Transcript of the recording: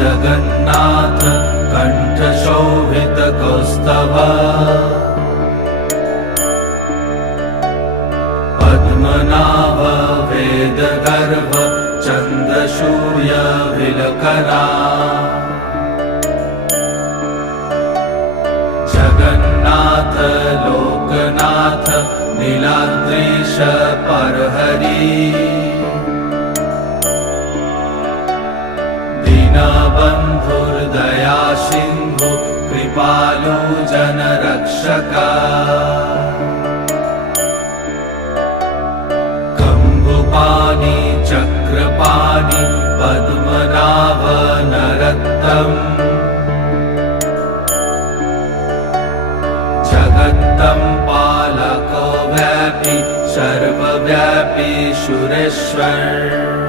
जगन्नाथ कण्ठशोभितकौस्तभ पद्मनाभ वेदगर्भ चन्द्रसूर्यविलकरा जगन्नाथ लोकनाथ नीलाद्रीश परहरि दीनबन्धुर्दया सिन्धु कृपालु जनरक्षका कम्बुपाणि चक्रपाणि पद्मनाभ नरोत्तम जगत्तं पालको व्यापी सर्वव्यापी सुरेश्वर